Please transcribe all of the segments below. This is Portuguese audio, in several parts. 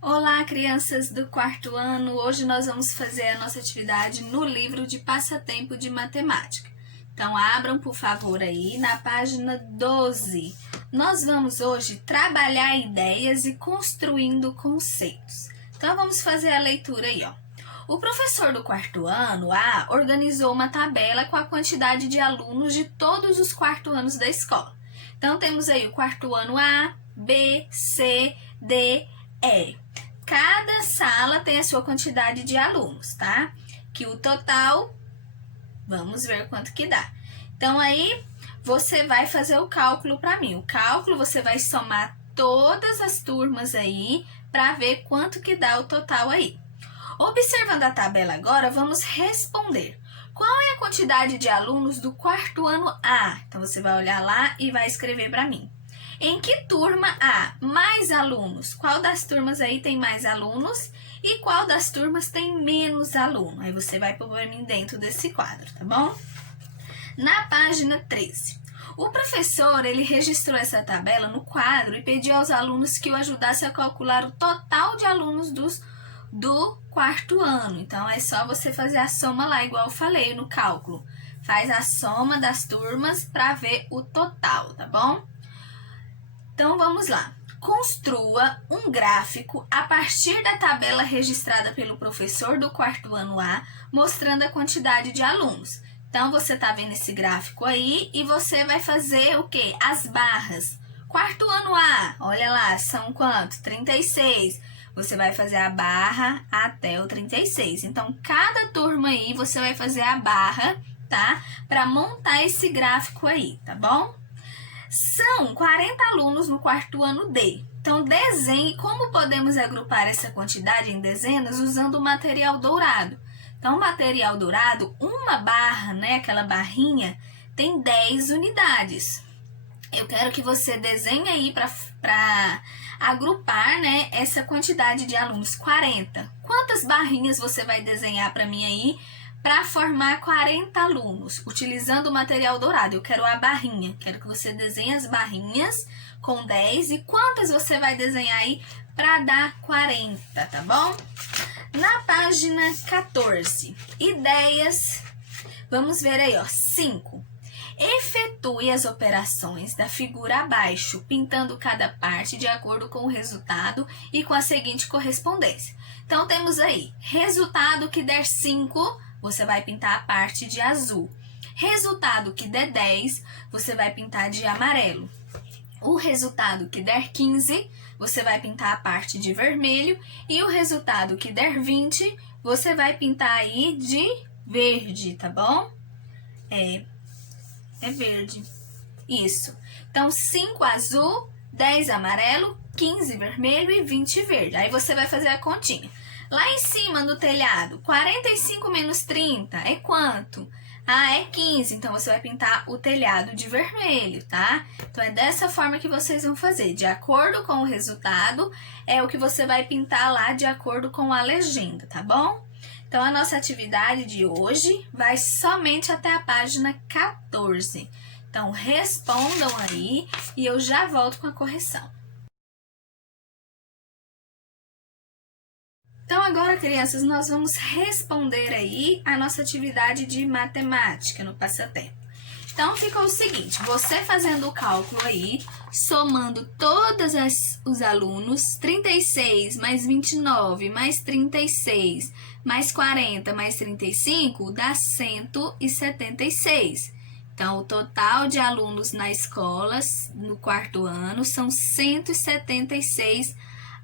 Olá, crianças do quarto ano! Hoje nós vamos fazer a nossa atividade no livro de passatempo de matemática. Então, abram, por favor, aí na página 12. Nós vamos hoje trabalhar ideias e construindo conceitos. Então, vamos fazer a leitura aí, ó. O professor do quarto ano A organizou uma tabela com a quantidade de alunos de todos os quarto anos da escola. Então, temos aí o quarto ano A, B, C, D, E. Cada sala tem a sua quantidade de alunos, tá? Que o total, vamos ver quanto que dá. Então, aí, você vai fazer o cálculo para mim. O cálculo, você vai somar todas as turmas aí para ver quanto que dá o total aí. Observando a tabela agora, vamos responder. Qual é a quantidade de alunos do quarto ano A? Então, você vai olhar lá e vai escrever para mim. Em que turma há mais alunos? Qual das turmas aí tem mais alunos? E qual das turmas tem menos aluno? Aí você vai pôr para mim dentro desse quadro, tá bom? Na página 13. O professor, ele registrou essa tabela no quadro e pediu aos alunos que o ajudassem a calcular o total de alunos do quarto ano. Então, é só você fazer a soma lá, igual eu falei no cálculo. Faz a soma das turmas para ver o total, tá bom? Então, vamos lá. Construa um gráfico a partir da tabela registrada pelo professor do quarto ano A, mostrando a quantidade de alunos. Então, você está vendo esse gráfico aí e você vai fazer o quê? As barras. Quarto ano A, olha lá, são quantos? 36. Você vai fazer a barra até o 36. Então, cada turma aí, você vai fazer a barra, tá? Para montar esse gráfico aí, tá bom? São 40 alunos no quarto ano D. Então, desenhe como podemos agrupar essa quantidade em dezenas usando o material dourado. Então, o material dourado, uma barra, né, aquela barrinha, tem 10 unidades. Eu quero que você desenhe aí para agrupar, né, essa quantidade de alunos, 40. Quantas barrinhas você vai desenhar para mim aí para formar 40 alunos, utilizando o material dourado? Eu quero a barrinha, quero que você desenhe as barrinhas com 10 e quantas você vai desenhar aí para dar 40, tá bom? Na página 14, ideias, vamos ver aí, ó, 5. Efetue as operações da figura abaixo, pintando cada parte de acordo com o resultado e com a seguinte correspondência. Então, temos aí, resultado que der 5, você vai pintar a parte de azul. Resultado que der 10, você vai pintar de amarelo. O resultado que der 15, você vai pintar a parte de vermelho. E o resultado que der 20, você vai pintar aí de verde, tá bom? É verde. Isso. Então, 5 azul, 10 amarelo, 15 vermelho e 20 verde. Aí você vai fazer a continha. Lá em cima no telhado, 45 menos 30 é quanto? Ah, é 15. Então, você vai pintar o telhado de vermelho, tá? Então, é dessa forma que vocês vão fazer. De acordo com o resultado, é o que você vai pintar lá de acordo com a legenda, tá bom? Então, a nossa atividade de hoje vai somente até a página 14. Então, respondam aí e eu já volto com a correção. Então, agora, crianças, nós vamos responder aí a nossa atividade de matemática no passatempo. Então, ficou o seguinte, você fazendo o cálculo aí, somando todos os alunos, 36 mais 29 mais 36 mais 40 mais 35 dá 176. Então, o total de alunos na escola, no quarto ano, são 176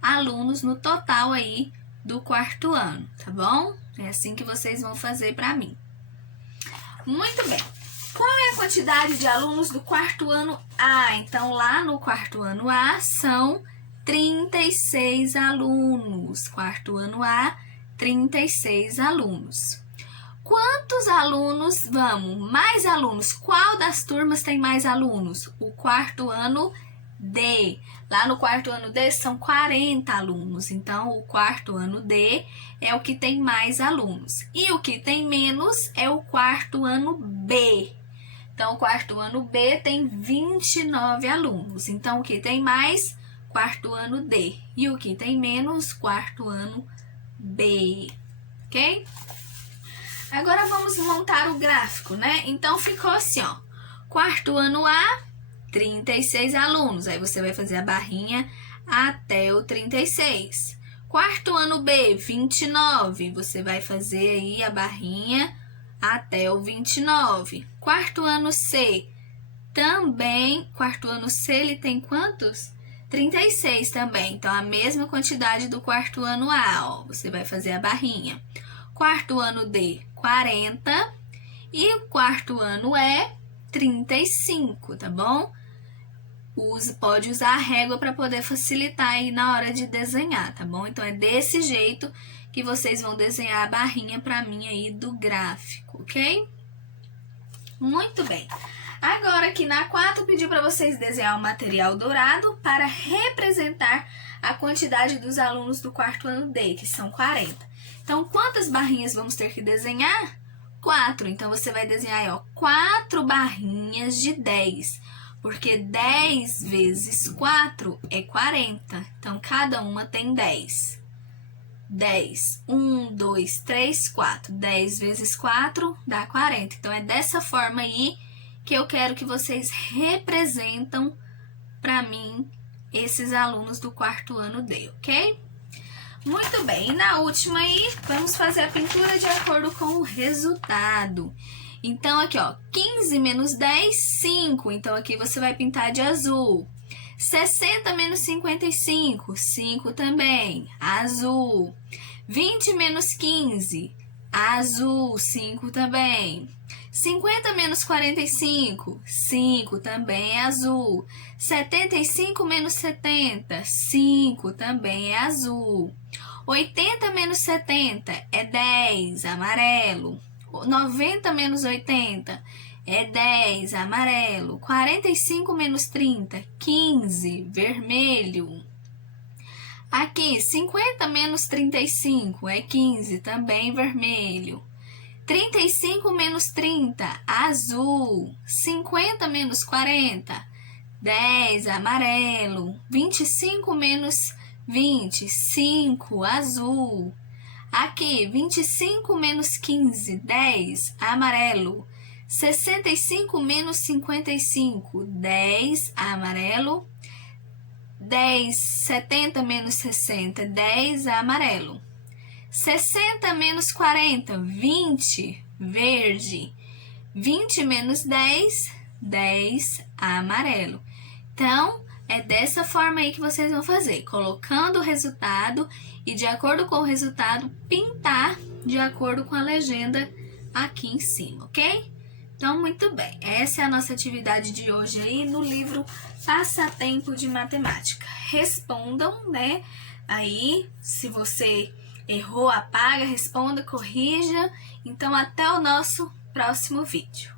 alunos no total aí do quarto ano, tá bom? É assim que vocês vão fazer para mim. Muito bem. Qual é a quantidade de alunos do quarto ano A? Então, lá no quarto ano A são 36 alunos. Quarto ano A, 36 alunos. Quantos alunos, mais alunos? Qual das turmas tem mais alunos? O quarto ano D. Lá no quarto ano D são 40 alunos. Então, o quarto ano D é o que tem mais alunos. E o que tem menos é o quarto ano B. Então, o quarto ano B tem 29 alunos. Então, o que tem mais? quarto ano D. E o que tem menos, quarto ano B, ok? Agora vamos montar o gráfico, né? Então ficou assim, ó. Quarto ano A, 36 alunos. Aí você vai fazer a barrinha até o 36. Quarto ano B, 29. Você vai fazer aí a barrinha até o 29. Quarto ano C, também. Quarto ano C, ele tem quantos? 36 também. Então, a mesma quantidade do quarto ano A, ó. Você vai fazer a barrinha. Quarto ano D, 40. E o quarto ano E, 35, tá bom? Pode usar a régua para poder facilitar aí na hora de desenhar, tá bom? Então, é desse jeito que vocês vão desenhar a barrinha para mim aí do gráfico, ok? Muito bem. Agora, aqui na 4, pedi para vocês desenhar o material dourado para representar a quantidade dos alunos do quarto ano D, que são 40. Então, quantas barrinhas vamos ter que desenhar? 4. Então, você vai desenhar aí, ó, 4 barrinhas de 10. Porque 10 vezes 4 é 40. Então, cada uma tem 10. 10. 1, 2, 3, 4. 10 vezes 4 dá 40. Então, é dessa forma aí que eu quero que vocês representam para mim esses alunos do quarto ano D, ok? Muito bem. E na última aí, vamos fazer a pintura de acordo com o resultado. Então, aqui, ó, 15 menos 10, 5. Então, aqui você vai pintar de azul. 60 menos 55, 5 também, azul. 20 menos 15, azul, 5 também. 50 menos 45, 5 também é azul. 75 menos 70, 5 também é azul. 80 menos 70 é 10, amarelo. 90 menos 80 é 10, amarelo. 45 menos 30, 15, vermelho. Aqui, 50 menos 35 é 15, também vermelho. 35 menos 30, azul. 50 menos 40, 10, amarelo. 25 menos 20, 5, azul. Aqui, 25 menos 15, 10, amarelo. 65 menos 55, 10, amarelo. 10, 70 menos 60, 10, amarelo. 60 menos 40, 20, verde. 20 menos 10, 10, amarelo. Então, é dessa forma aí que vocês vão fazer, colocando o resultado e, de acordo com o resultado, pintar de acordo com a legenda aqui em cima, ok? Então, muito bem, essa é a nossa atividade de hoje aí no livro Passatempo de Matemática. Respondam, né? Aí, se você errou, apaga, responda, corrija. Então, até o nosso próximo vídeo.